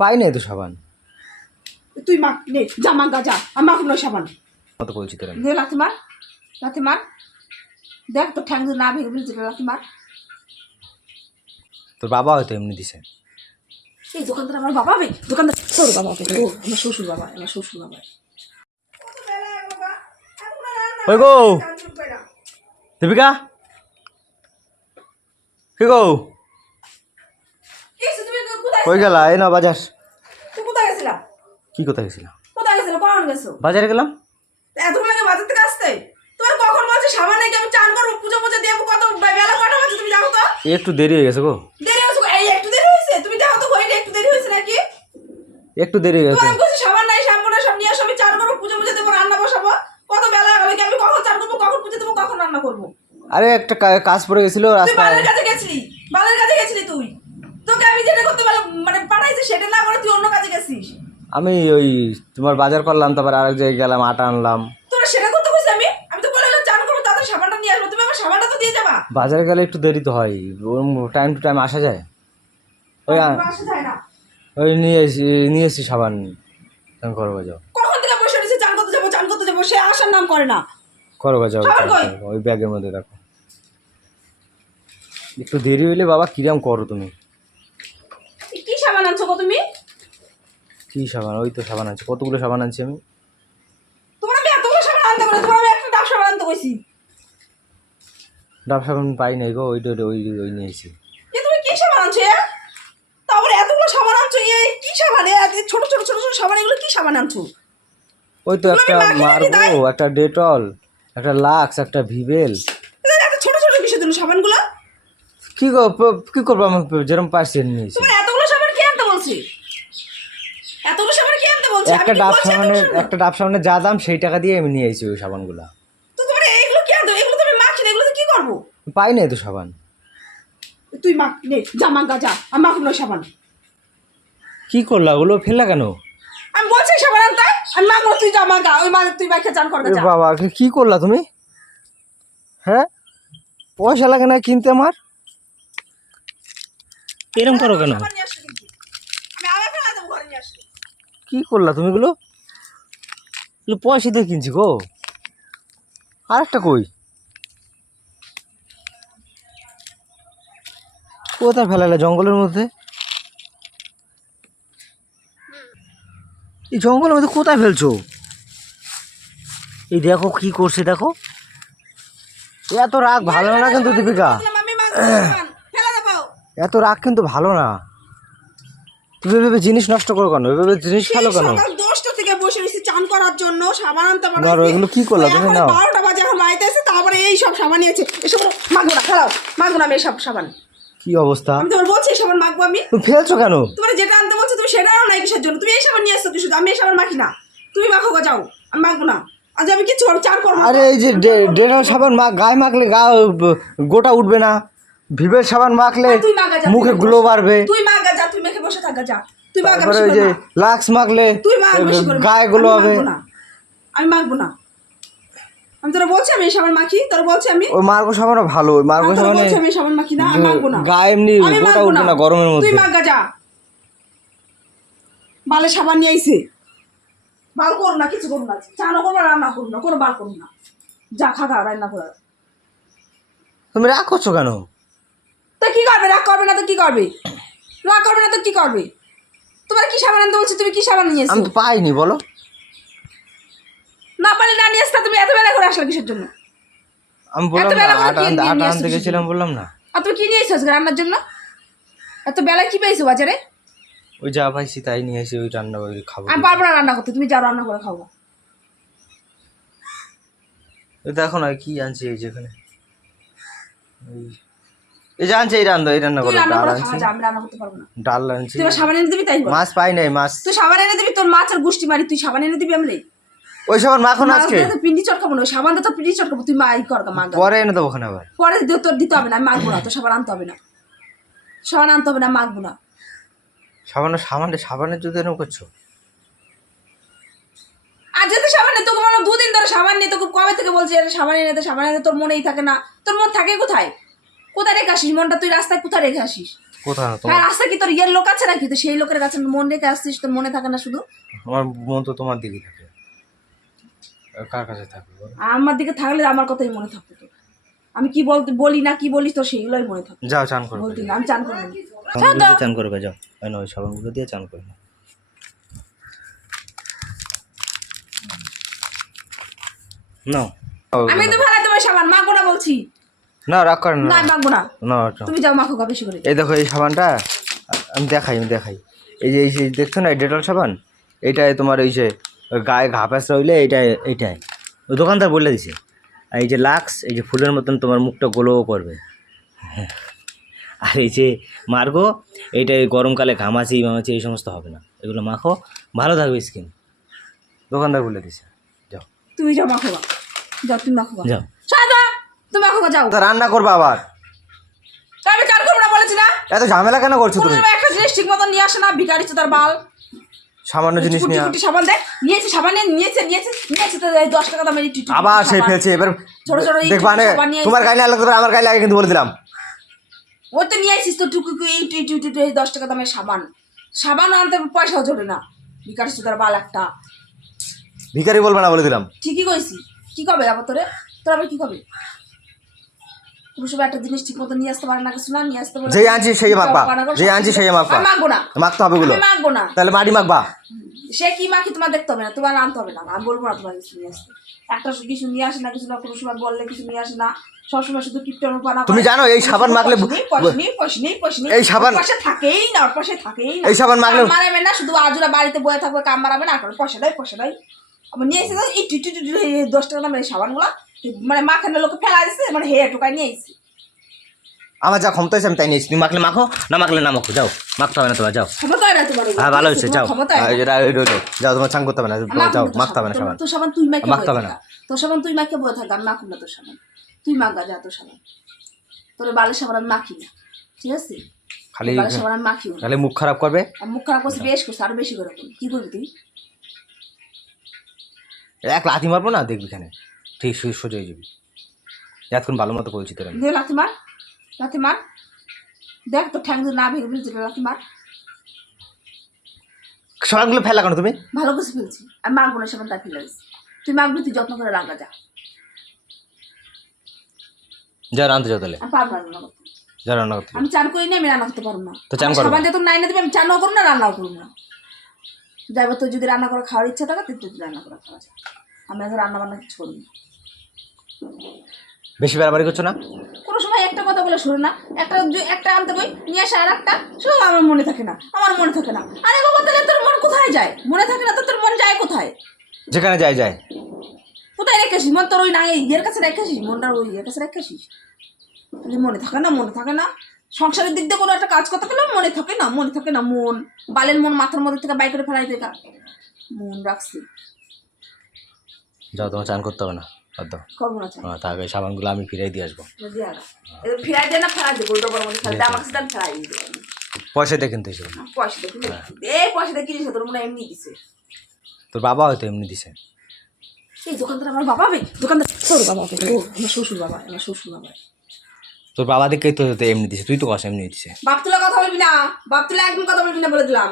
পাই নাই তো সাবান। তুই মাখ নে, যা মাগা যা, আমি মাখব না সাবান। কত বলছি তোর আমি। দে লাথি মার, লাথি মার। দেখ তোর ঠ্যাং যদি না ভেঙে ফেলছে, লাথি মার। তোর বাবা হয়তো এমনি দিছে। এই দোকানদার আমার বাবা হবে, দোকানদার তোর বাবা হবে। ও আমার শ্বশুর বাবা, আমার শ্বশুর বাবা। ওই গো দীপিকা, কি গো কই গেলা? এই না বাজার। তুই কোথায় গেছিলা? কি কোথায় গেছিলাম? কোথায় গেছিলা? কখন গেছো? বাজারে গেলাম। এতক্ষণ লাগে বাজার থেকে আসতে? তোর কখন বলছিস সাবান নাকি আমি চান করবো, পুজো পুজো দেবো, কত বেলা কটা বাজে তুমি যাও তো? একটু দেরি হয়ে গেছে গো। দেরি হয়েছে? এই একটু দেরি হয়েছে? তুমি যাও তো, হইলে একটু দেরি হয়েছে নাকি? একটু দেরি হয়ে তো গেছে। আমি বলছি সাবান নাই, শ্যাম্পু না, সব নিয়ে আসো, আমি চান করবো, পুজো পুজো দেবো, রান্না বসাবো। কত বেলা হলো কি? আমি কখন চান করবো, কখন পুজো দেবো, কখন রান্না করবো? আরে একটা কাজ পড়ে গেছিল তুই রাস্তায়। বালের কাছে গেছিলি, বালের কাছে গেছিলি তুই। তোকে আমি যেটা করতে পারলাম, মানে পাঠাইছি সেটা না করে তুই অন্য কাজে গেছিস। আমি ওই তোমার বাজার করলাম, তারপর আরেক জায়গায় গেলাম, আটা আনলাম। তোরা সেটা করতে কইছিস? আমি তো বললাম চান করবো, তাড়াতাড়ি সাবানটা নিয়ে আসবো, তুমি আমার সাবানটা তো দিয়ে যাবা। বাজারে গেলে একটু দেরি তো হয়, টাইম টু টাইম আসা যায়। ওই আসা যায় না। ওই নিয়ে এসছি সাবান, চান করবো যাও। কখন থেকে বসে রয়েছে, চান করতে যাবো, চান করতে যাবো, সে আসার নাম করে না। করবো যাও, সাবান কই? ওই ব্যাগের মধ্যে দেখো। একটু দেরি হইলে বাবা কিরম করো তুমি? কি সাবান আনছো গো তুমি? কি সাবান? ওই তো সাবান আনছি, কতগুলো সাবান আনছি আমি। তোমার আমি এতগুলো সাবান আনতে বলে, তোমার আমি একটা ডাব সাবান আনতে কইছি। ডাব সাবান পাই নাই গো, ওই ওই নিয়েছি। তুমি কি সাবান আনছো? তারপরে এতগুলো সাবান আনছো, কি সাবান? ছোট ছোট ছোট ছোট সাবান, এগুলো কি সাবান আনছো? ওই তো একটা মার্গো, একটা ডেটল, একটা লাক্স, একটা ভিভেল। এত ছোট ছোট কিসের জন্য সাবানগুলো? কি করবো আমি, যেরকম পারছি নিয়েছি। তোমার এতগুলো সাবান কে আনতে বলছে? এতগুলো সাবান কে আনতে বলছে? একটা ডাব সাবানের যা দাম সেই টাকা দিয়ে আমি নিয়েছি ওই সাবানগুলা। তো তোমার এগুলো কি আনতে? এগুলো তুমি মাখি না, এগুলো কি করবো? পাই নাই তো সাবান। তুই মাখ নে, যা মাগা যা, আমি মাখব না সাবান। কি করলা ওগুলো ফেললা কেন? আমি বলছি সাবান আনতে, আমি মাখবো, তুই যা মাগা, ওই মাঝে তুই মাখে চান করবে যা। বাবা কি করলা তুমি? হ্যাঁ, পয়সা লাগে না কিনতে আমার, এরম করো কেন? সাবান নিয়ে আসো কিন্তু। আমি আবার ফেলা দেবো, ঘরে নিয়ে আসো। কি করলা তুমি এগুলো? পয়সা দিয়ে কিনছি গো। আর একটা কই? কোথায় ফেলালে? জঙ্গলের মধ্যে? এই জঙ্গলের মধ্যে কোথায় ফেলছো? এই দেখো কি করছে, দেখো। এত রাগ ভালো না কিন্তু দীপিকা, আমি মাখবো সাবান, ফেলা দেবো। এত রাগ কিন্তু ভালো না। তুমি এভাবে জিনিস নষ্ট করো কেন? এভাবে জিনিস ফেলো কেন? সকাল 10টা থেকে বসে রয়েছি চান করার জন্য, সাবান আনতে পারো। ধরো এগুলো কি করলা তুমি? নাও। 12টা বাজে এখন বাড়িতে এসে তারপরে এই সব সাবান নিয়েছে। এসব মাখবো না, ফেলাও, মাখবো না আমি এসব সাবান। কি অবস্থা? আমি তোমার বলছি এই সাবান মাখবো আমি। তুমি ফেলছো কেন? তোমার যেটা আনতে বলছো তুমি সেটা আনো না, কিসের জন্য? তুমি এই সাবান নিয়ে এসছো কি শুধু? আমি এই সাবান মাখি না, তুমি মাখো গো, যাও, আমি মাখবো না। আজ আমি কিছু চান করবো না। আরে এই যে ডেটল সাবান গায়ে মাখলে গোটা উঠবে না? ভিভেল সাবান মাখলে তুই মাগা যা, মুখে গ্লো বাড়বে। তুই মাগা যা, তুই মেখে বসে থাকা যা, তুই মাগা। তারপরে ওই যে লাক্স মাখলে তুই মাখ বেশি করে, গায়ে গ্লো হবে। আমি মাখবো না। আমি তোরা বলছি আমি এই সাবান মাখি, তোরা বলছি আমি ওই মার্গো সাবানও ভালো, ওই মার্গো সাবানে আমি সাবান মাখি না, আমি মাখবো না। গায়ে এমনি আমি গোটা মাখবো উঠবে না গরমের তুই মধ্যে। মাগা যা। বালে সাবান নিয়ে আইছে, বাল করো না, কিছু করো না, চানও করবো না, রান্না করবো না, কোনো বাল করবো না। যা খাগা রান্না করার। তুমি রাগ করছো কেন? তো কি করবে? রাগ করবে না তো কি করবে? রাগ করবে না তো কি করবে? তোমার কি সাবান আনতে বলছি, তুমি কি সাবান নিয়েছো? আমি তো পাইনি, বলো। না পারলে না নিয়ে আসতে, তুমি এত বেলা করে আসলে কিসের জন্য? আমি বললাম না, আটা আনতে গেছিলাম, বললাম না। আর তুমি কি নিয়ে এসছো আজকে রান্নার জন্য? এত বেলা কি পেয়েছো বাজারে? ওই যা পাইছি তাই নিয়ে এসে ওই রান্না করে খাবো। আমি পারবো না রান্না করতে, তুমি যাও রান্না করে খাবো। ওই দেখো না কি আনছি, এই যেখানে এই যে আনছি, এই রান্না তুই করো। রান্না ডাল করে আনছি, খাওয়া যা, আমি রান্না করতে পারবো না। ডাল আনছি। তুই সাবান এনে দিবি তাই বল। মাছ পাই নাই, মাছ। তুই সাবান এনে দিবি, তোর মাছ আর গুষ্টি মারি, তুই সাবান এনে দিবি আমি নেই। ওই সাবান মাখো না আজকে। পিন্ডি চটকাবো না, সাবান তো পিন্ডি চটকাবো, তুই মাই কর মা। পরে এনে দেবো ওখানে আবার। পরে তোর দিতে হবে না, আমি মাখবো না, তোর সাবান আনতে হবে না, সাবান আনতে হবে না, মাখবো না। সাবানের যদি এরকম করছো। আর যদি সাবান নেই, তোকে মনে 2 দিন ধরে সাবান নেই, তোকে কবে থেকে বলছি সাবান এনে দে, সাবান এনে, তোর মনেই থাকে না। তোর মন থাকে কোথায়? কোথায় রেখে আসিস মনটা? তুই রাস্তায় কোথায় রেখে আসিস? কোথায় তোমার? হ্যাঁ রাস্তা কি তোর ইয়ের লোক আছে নাকি? তো সেই লোকের কাছে মন রেখে আসছিস, তোর মনে থাকে না শুধু? আমার মন তো তোমার দিকেই থাকে। আর কার কাছে থাকবে বলো? আমার দিকে থাকলে আমার কথাই মনে থাকতো তোর। আমি কি বলি না কি বলিস তোর সেইগুলোই মনে থাকতো। যাও চান করো। বলতি না, আমি চান করবো না। সাবানগুলো দিয়ে চান করবে যাও। ওই না ওই সাবানগুলো দিয়ে চান করবে। না আমি তো ভাড়া দেবো সাবান, মাখবো না বলছি। না রাগ করেন না না। আমি মাখবো না, না তুমি যাও মাখো গা বেশি করে। এই দেখো এই সাবানটা আমি দেখাই এই যে দেখছো না এই ডেটল সাবান, এইটাই তোমার ওই যে গায়ে ঘা প্যাঁচ রইলে এইটাই ওই দোকানদার বলে দিছে। আর এই যে লাক্স, এই যে ফুলের মতন তোমার মুখটা গ্লো করবে। আর এই যে মার্গো, এইটাই গরমকালে ঘামাচি মামাচি এই সমস্ত হবে না, এগুলো মাখো ভালো থাকবে স্কিন, দোকানদার বলে দিছে। যাও তুমি যাও মাখো গা, যাও তুমি মাখো গা, যাও। সাদা তুমি মাখো গা যাও। তা রান্না করবা আবার? তা আমি চান করবো না বলেছি না? এত ঝামেলা কেন করছো তুমি? কোনো একটা জিনিস ঠিক মতন নিয়ে আসে না, ভিখারি তার বাল। সামান্য জিনিস কুটি নিয়ে কুটি সাবান দেখ, নিয়েছে সাবান নিয়েছে তো 10 টাকা দামের একটু আবার সেই ফেলছে। এবার ছোট ছোট এই দেখবা সাবান নিয়ে তোমার গায়ে লাগতে পারে, আমার গায়ে লাগে কিন্তু বলে দিলাম। ওই তো নিয়ে আসিস তো টুকু এই 10 টাকা দামের সাবান আনতে পয়সাও জোটে না, ভিখারি তার বাল একটা। ভিখারি বলবে না বলে দিলাম। ঠিকই কইছি, কি কবে আবার তোর আবার কি কবে? কোনো সময় একটা জিনিস ঠিক মতো নিয়ে আসতে পারে না, কিছু না নিয়ে আসতে বলে যেই আনছি সেই মাখবা, যেই আনছি সেই মাখবা। আমি মাখবো না, মাখতে হবে গুলো, আমি মাখবো না। তাহলে মাটি মাখবা। সে কি মাখি তোমার দেখতে হবে না, তোমার আনতে হবে না, আমি বলবো না তোমার কিছু নিয়ে আসতে। একটা কিছু নিয়ে আসে না, কিছু না, কোনো সময় বললে কিছু নিয়ে আসে না, সবসময় শুধু কিপটানো পানা। তুমি জানো এই সাবান মাখলে পয়সা নেই এই সাবান পাশে থাকেই না, ওর পাশে থাকেই না। এই সাবান মাখলে মারাবে না, শুধু আজুরা বাড়িতে বয়ে থাকবে, কাম মারাবে না, আর পয়সা নাই। আমার নিয়ে এসে এই 10 টাকা দামের এই সাবানগুলো মানে মাখানোর লোকে ফেলা দিচ্ছে, মানে হে টোকায় নিয়ে এসেছি। আমার যা ক্ষমতা হয়েছে আমি তাই নিয়েছি। তুমি মাখলে মাখো, না মাখলে না মাখো, যাও। মাখতে হবে না তোমার, যাও। ক্ষমতা হয় না তোমার? হ্যাঁ ভালো হয়েছে, যাও। ক্ষমতা হয় না। যাও, তোমার চান করতে হবে না, যাও। মাখতে হবে না সাবান, তোর সাবান তুই মাখে মাখতে হবে না। তোর সাবান তুই মাখে বয়ে থাক, আমি মাখুন না তোর সাবান। তুই মাখা যা তোর সাবান, তোর বালের সাবান আমি মাখি না, ঠিক আছে? খালি বালের সাবান আমি মাখিও না। খালি মুখ খারাপ করবে। আর মুখ খারাপ করছে, বেশ করছে, আরো বেশি করে করবি। কি করবি তুই? এক লাথি মারবো না, দেখবি এখানে ঠিক সোজা হয়ে যাবি। এতক্ষণ ভালো মতো বলছি তোর আমি। দে লাথি মার, দেখ তোর ঠ্যাং যদি না ভেঙে ফেলছি, লাথি মার। সাবানগুলো ফেলা কেন তুমি? ভালো করে ফেলছি, আমি মাখবো না সাবান, তাই ফেলে দিচ্ছি। তুই মাখবি, তুই যত্ন করে রাখা যা। যা রান্না যাও তাহলে। আমি পারবো না রান্না করতে। যা রান্না করতে। আমি চান করি না, আমি রান্না করতে পারবো না। তো চান করো। সাবান যেহেতু নাই না দিবি, আমি চানও করবো না, রান্নাও করবো না। যাইবার তোর যদি রান্না করে খাওয়ার ইচ্ছা থাকে তুই রান্না করে খাওয়া যায়, আমি আগে রান্না বান্না কিছু করি না। বেশি বাড়াবাড়ি করছো না? কোনো সময় একটা কথা বলে শুনে না, একটা আনতে বই নিয়ে আসে, আর একটা শুধু আমার মনে থাকে না। আরে বাবা, তাহলে তোর মন কোথায় যায়? মনে থাকে না তো তোর মন যায় কোথায়? যেখানে যায়। কোথায় রেখেছিস মন? তোর ওই না ইয়ের কাছে রেখেছিস মনটা, ওই ইয়ের কাছে রেখেছিস। তাহলে মনে থাকে না। সংসারের দিক দিয়ে কোনো একটা কাজ করতে গেলেও মনে থাকে না। মন বালের মন মাথার মধ্যে থেকে বাই করে ফেলাই দেখা মন রাখছি। যাও, তোমার চান করতে হবে না, করবো না চান। তার আগে সাবানগুলো আমি ফিরাই দিয়ে আসবো। ফিরাই দিয়ে না ফেলাই দেবো, ডবল মধ্যে ফেলাই আমার কাছে আমি ফেলাই দিই। পয়সা দিয়ে কিনতে এসে পয়সা দেখি পয়সা দিয়ে কিনিস, তোর মনে এমনি দিছে। তোর বাবা হয়তো এমনি দিছে। এই দোকানদার আমার বাবা হবে? দোকানদার তোর বাবা হবে? ও আমার শ্বশুর বাবা। তোর বাবা দেখেই তো এমনি দিছে, তুই তো কস এমনি দিছে। বাপ তুলা কথা বলবি না, একদম কথা বলবি না বলে দিলাম।